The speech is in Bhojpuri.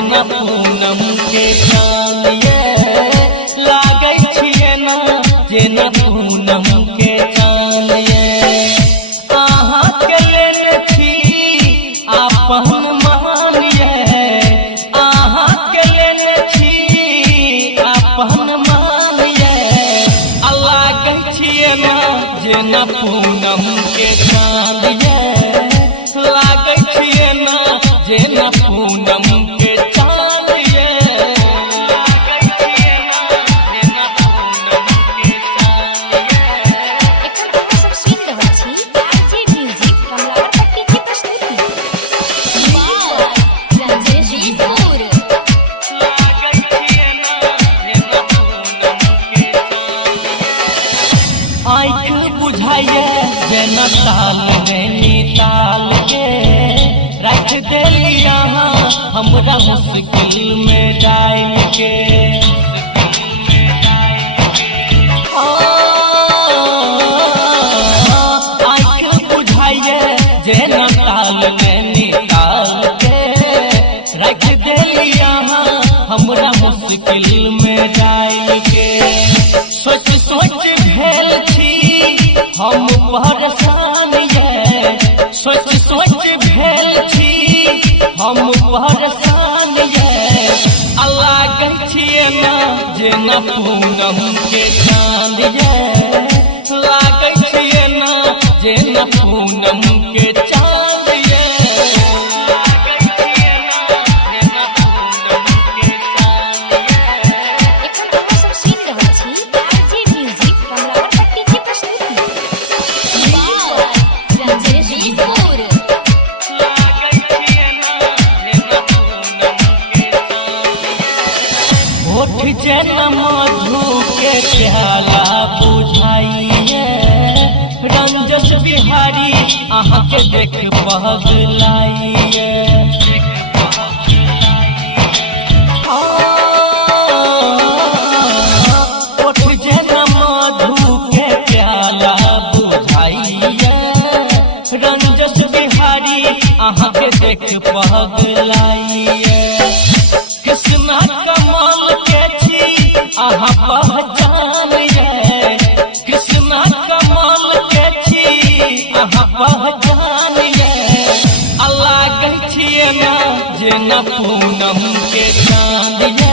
जेना पूनम के चाँद ये लागै छियै ना जेना पूनम के चाँद ये अहाँ के लेने छी आपन मान ये अहाँ के लेने छी आपन मान ये लागै छियै ना जेना पूनम के चाँद ये लागै छियै ना जेना पूनम के चाँद ये लागै छियै ना जेना पूनम के चाँद ये। एखन अहाँ सब सुनि रहल छी आरजे म्यूजिक कमलापट्टी की प्रस्तुति। राजेश गिरपुर लागै छियै ना जेना पूनम के चाँद ये। आँखि बुझाइए जेना ताल नैनीताल के रख देली यहाँ हमरा मुश्किल में डाल के आँखि बुझाइए जेना ताल नैनीताल के रख देली यहाँ हमरा मुश्किल में डाल के सोच सोच भेल छी हम परेशान ये सोच सोच भेल छी हम परेशान ये लागै छियै ना जेना पूनम के चाँद ये लागै छियै ना जेना पूनम के चाँद ये लागै छियै ना जेना पूनम के चाँद ये। एखन अहाँ सब सुनि रहल छी आरजे म्यूजिक कमलापट्टी की प्रस्तुति। राजेश गिरपुर लागै छियै ना जेना पूनम के चाँद ये। होठ जेना मधु के प्याला बुझाइए रंजस बिहारी अहाँ के देख पगलाइए होठ जेना मधु के प्याला बुझाइए रंजस बिहारी अहाँ के देख पगलाइए कृष्णा कमल के छी अहाँ पहचान ये कृष्णा कमल के छी अहाँ पहचान ये लागै छियै ना जेना पूनम के चाँद ये